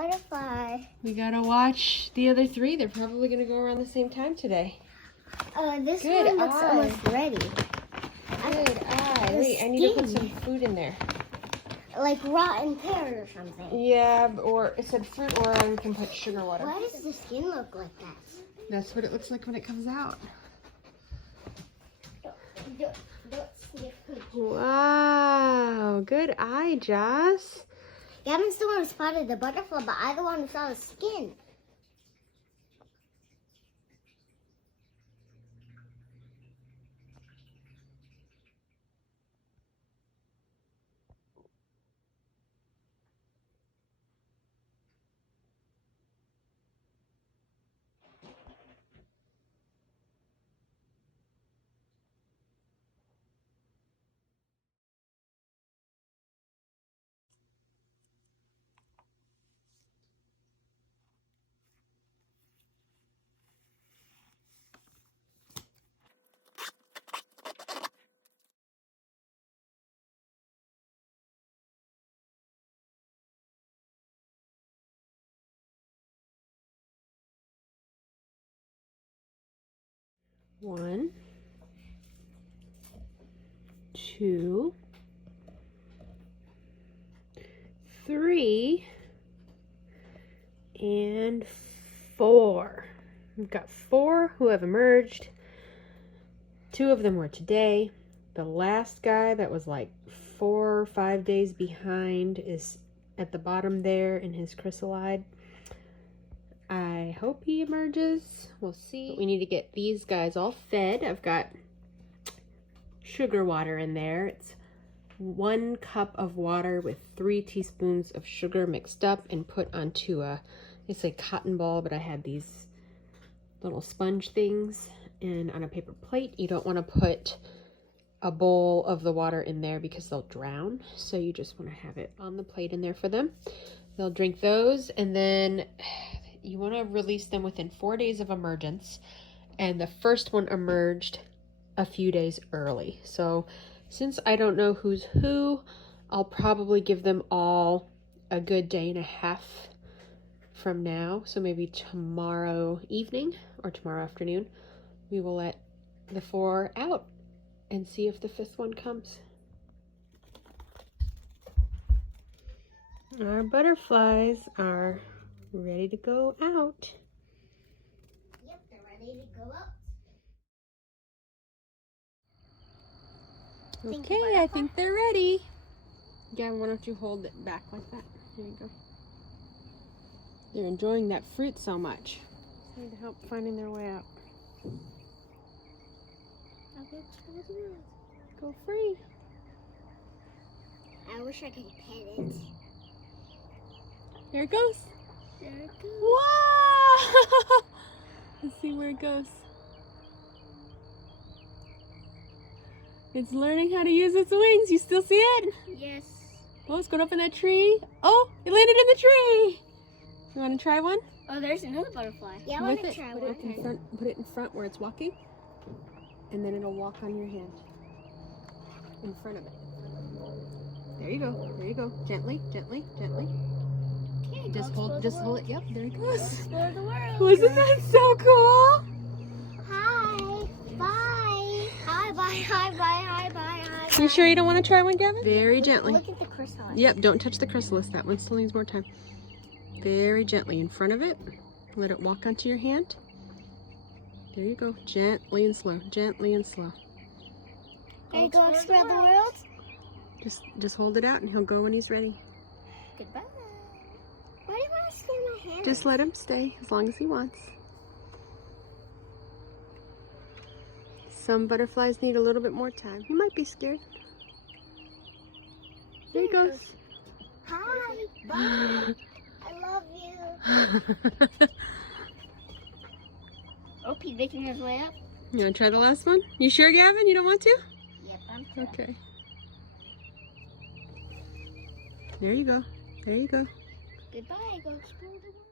butterfly. We gotta watch the other three. They're probably gonna go around the same time today. This Good one looks eye. almost ready. Good eye. Wait, I need to put some food in there. Like rotten pear or something. Yeah, or it said fruit, or I can put sugar water. Why does the skin look like that? That's what it looks like when it comes out. Don't sniff me. Wow, good eye, Joss. Gavin's the one who spotted the butterfly, but I'm the one who saw the skin. One, two, three, and four. We've got 4 who have emerged. 2 of them were today. The last guy that was like 4 or 5 days behind is at the bottom there in his chrysalide. I hope he emerges. We'll see. But we need to get these guys all fed. I've got sugar water in there. It's 1 cup of water with 3 teaspoons of sugar mixed up and put onto it's a cotton ball, but I had these little sponge things and on a paper plate. You don't want to put a bowl of the water in there because they'll drown. So you just want to have it on the plate in there for them. They'll drink those, and then you want to release them within 4 days of emergence. And the first one emerged a few days early. So since I don't know who's who, I'll probably give them all a good day and a half from now. So maybe tomorrow evening or tomorrow afternoon, we will let the 4 out and see if the 5th one comes. Our butterflies are ready to go out. Yep, they're ready to go out. Okay, I think they're ready. Gavin, why don't you hold it back like that? There you go. They're enjoying that fruit so much. They need help finding their way out. Go free. I wish I could pet it. Here it goes. There it goes. Wow! Let's see where it goes. It's learning how to use its wings. You still see it? Yes. Oh, it's going up in that tree. Oh, it landed in the tree. You want to try one? Oh, there's another butterfly. Yeah, I want to try one. Put it in front where it's walking, and then it'll walk on your hand in front of it. There you go. There you go. Gently, gently, gently. Okay, Just hold it. Yep, there it goes. Explore the world. Wasn't that so cool? Hi. Bye. Hi, bye, hi, bye, hi, bye, hi. You sure you don't want to try one, Gavin? Very gently. Look at the chrysalis. Yep, don't touch the chrysalis. That one still needs more time. Very gently in front of it. Let it walk onto your hand. There you go. Gently and slow. Gently and slow. There you go, explore the world. Just hold it out and he'll go when he's ready. Goodbye. Why do you want to stay in my hand? Just let him stay as long as he wants. Some butterflies need a little bit more time. He might be scared. There he goes. Hi. Bye. I love you. Oh, he's making his way up. You want to try the last one? You sure, Gavin? You don't want to? Yep, I'm sure. Okay. There you go. There you go. Goodbye. Go explore the world.